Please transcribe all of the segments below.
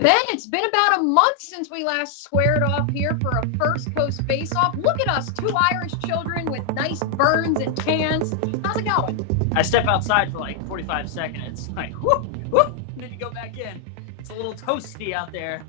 Ben, it's been about a month since we last squared off here for a First Coast face-off. Look at us, two Irish children with nice burns and tans. How's it going? I step outside for like 45 seconds. It's like, whoop, whoop, need to go back in. It's a little toasty out there.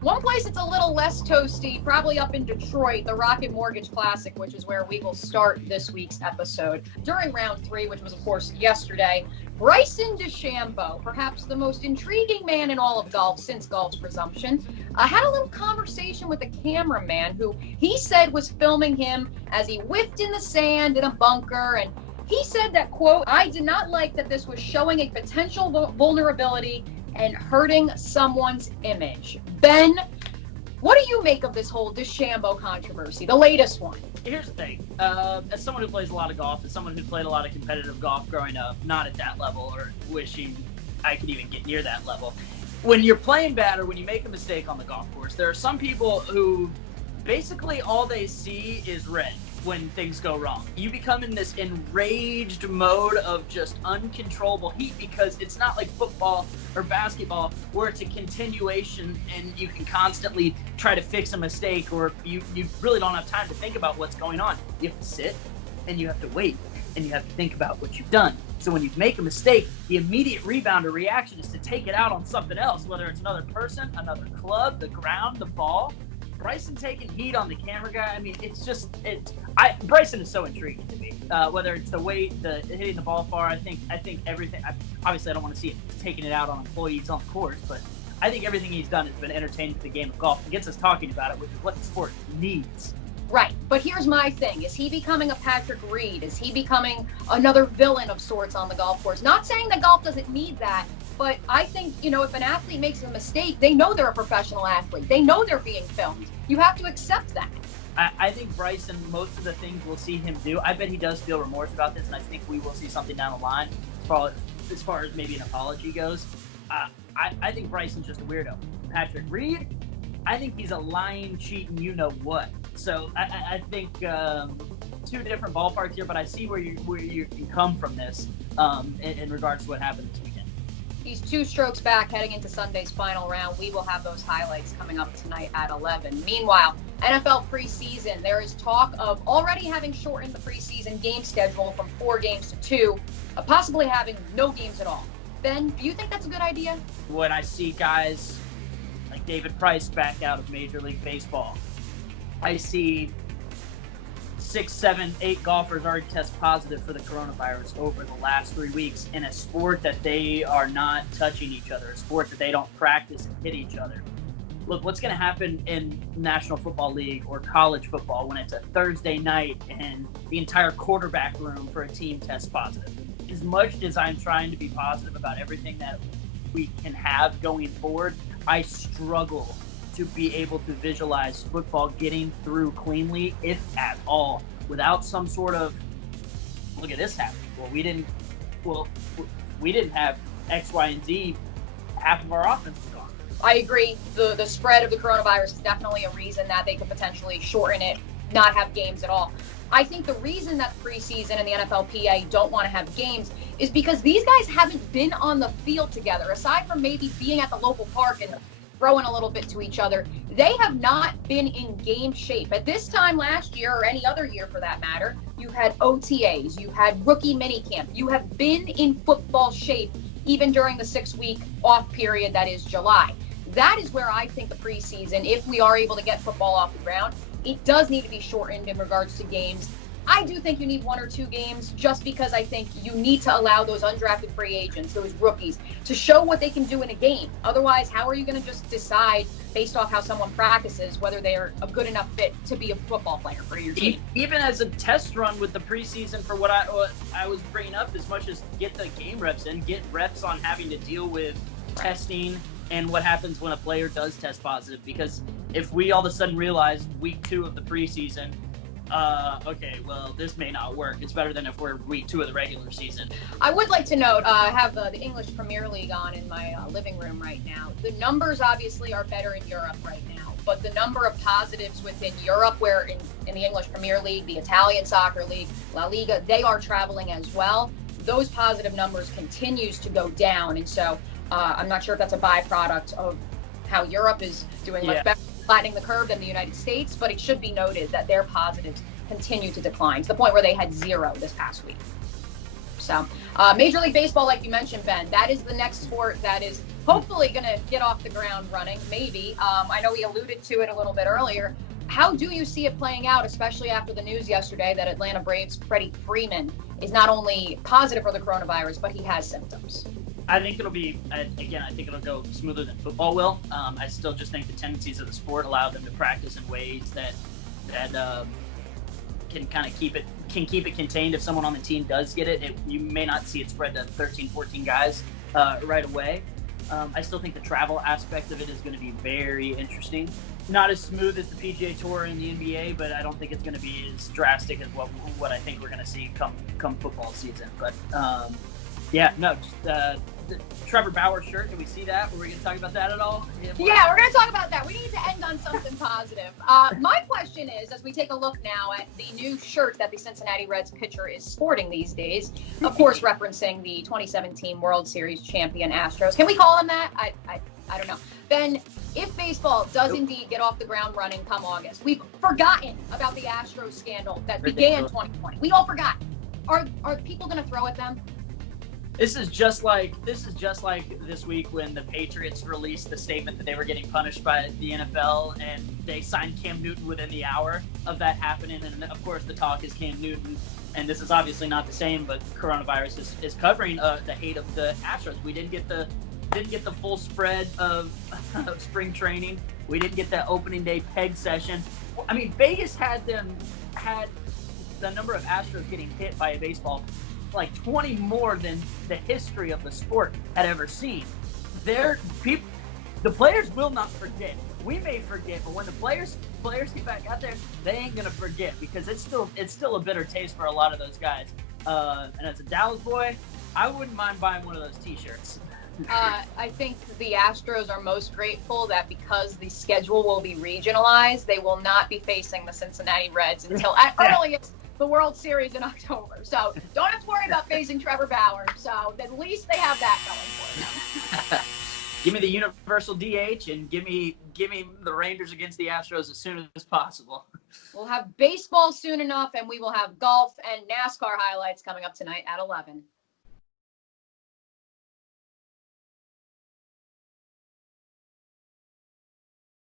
One place it's a little less toasty, probably up in Detroit, the Rocket Mortgage Classic, which is where we will start this week's episode. During round 3, which was, of course, yesterday, Bryson DeChambeau, perhaps the most intriguing man in all of golf since golf's resumption, had a little conversation with a cameraman who he said was filming him as he whiffed in the sand in a bunker. And he said that, quote, "I did not like that this was showing a potential vulnerability and hurting someone's image." Ben, what do you make of this whole DeChambeau controversy, the latest one? Here's the thing. As someone who plays a lot of golf, as someone who played a lot of competitive golf growing up, not at that level or wishing I could even get near that level, when you're playing bad or when you make a mistake on the golf course, there are some people who basically all they see is red when things go wrong. You become in this enraged mode of just uncontrollable heat because it's not like football or basketball where it's a continuation and you can constantly try to fix a mistake, or you really don't have time to think about what's going on. You have to sit and you have to wait and you have to think about what you've done. So when you make a mistake, the immediate rebound or reaction is to take it out on something else, whether it's another person, another club, the ground, the ball. Bryson taking heat on the camera guy, I mean, Bryson is so intriguing to me. Whether it's the weight, the hitting the ball far, I think everything. Obviously, I don't want to see it taking it out on employees on the course, but I think everything he's done has been entertaining to the game of golf and gets us talking about it, which is what the sport needs. Right, but here's my thing. Is he becoming a Patrick Reed? Is he becoming another villain of sorts on the golf course? Not saying that golf doesn't need that, but I think, if an athlete makes a mistake, they know they're a professional athlete. They know they're being filmed. You have to accept that. I think Bryson, most of the things we'll see him do, I bet he does feel remorse about this, and I think we will see something down the line as far as maybe an apology goes. I think Bryson's just a weirdo. Patrick Reed, I think he's a lying, cheating, you-know-what. So I think two different ballparks here, but I see where you can come from this in regards to what happened this weekend. He's 2 strokes back heading into Sunday's final round. We will have those highlights coming up tonight at 11. Meanwhile, NFL preseason, there is talk of already having shortened the preseason game schedule from 4 games to 2, possibly having no games at all. Ben, do you think that's a good idea? When I see guys like David Price back out of Major League Baseball, I see 6, 7, 8 golfers already test positive for the coronavirus over the last 3 weeks in a sport that they are not touching each other, a sport that they don't practice and hit each other. Look, what's going to happen in National Football League or college football when it's a Thursday night and the entire quarterback room for a team tests positive? As much as I'm trying to be positive about everything that we can have going forward, I struggle to be able to visualize football getting through cleanly, if at all, without some sort of, look at this happening. We didn't have X, Y, and Z. Half of our offense was gone. I agree. The spread of the coronavirus is definitely a reason that they could potentially shorten it, not have games at all. I think the reason that preseason and the NFLPA don't want to have games is because these guys haven't been on the field together. Aside from maybe being at the local park and throwing a little bit to each other, they have not been in game shape. At this time last year, or any other year for that matter, you had OTAs, you had rookie minicamp, you have been in football shape even during the 6-week off period that is July. That is where I think the preseason, if we are able to get football off the ground, it does need to be shortened in regards to games. I do think you need 1 or 2 games just because I think you need to allow those undrafted free agents, those rookies, to show what they can do in a game. Otherwise, how are you going to just decide based off how someone practices whether they're a good enough fit to be a football player for your team? Even as a test run with the preseason, for what I was bringing up, as much as get the game reps in, get reps on having to deal with testing and what happens when a player does test positive. Because if we all of a sudden realize week 2 of the preseason, okay, well, this may not work. It's better than if we're week 2 of the regular season. I would like to note, I have the English Premier League on in my living room right now. The numbers obviously are better in Europe right now, but the number of positives within Europe, where in the English Premier League, the Italian Soccer League, La Liga, they are traveling as well. Those positive numbers continues to go down, and so I'm not sure if that's a byproduct of how Europe is doing much better, flattening the curve than the United States. But it should be noted that their positives continue to decline to the point where they had 0 this past week. So Major League Baseball, like you mentioned, Ben, that is the next sport that is hopefully going to get off the ground running. Maybe. I know we alluded to it a little bit earlier. How do you see it playing out, especially after the news yesterday that Atlanta Braves' Freddie Freeman is not only positive for the coronavirus, but he has symptoms? I think it'll be, again, I think it'll go smoother than football will. I still just think the tendencies of the sport allow them to practice in ways that can kind of keep it contained. If someone on the team does get it, you may not see it spread to 13, 14 guys right away. I still think the travel aspect of it is going to be very interesting. Not as smooth as the PGA Tour and the NBA, but I don't think it's going to be as drastic as what I think we're going to see come football season. But the Trevor Bauer shirt, can we see that? Were we going to talk about that at all? Yeah, we're going to talk about that. We need to end on something positive. My question is, as we take a look now at the new shirt that the Cincinnati Reds pitcher is sporting these days, of course referencing the 2017 World Series champion Astros. Can we call them that? I don't know. Ben, if baseball does indeed get off the ground running come August, we've forgotten about the Astros scandal that began 2020. We all forgot. Are people going to throw at them? This is just like this week when the Patriots released the statement that they were getting punished by the NFL, and they signed Cam Newton within the hour of that happening. And of course, the talk is Cam Newton, and this is obviously not the same, but coronavirus is covering the hate of the Astros. We didn't get the full spread of spring training. We didn't get that opening day peg session. I mean, Vegas had the number of Astros getting hit by a baseball like 20 more than the history of the sport had ever seen. The players will not forget. We may forget, but when the players get back out there, they ain't gonna forget, because it's still a bitter taste for a lot of those guys. And as a Dallas boy, I wouldn't mind buying one of those T-shirts. I think the Astros are most grateful that because the schedule will be regionalized, they will not be facing the Cincinnati Reds until at earliest the World Series in October. So don't have to worry about facing Trevor Bauer. So at least they have that going for them. Give me the universal DH and give me the Rangers against the Astros as soon as possible. We'll have baseball soon enough, and we will have golf and NASCAR highlights coming up tonight at 11.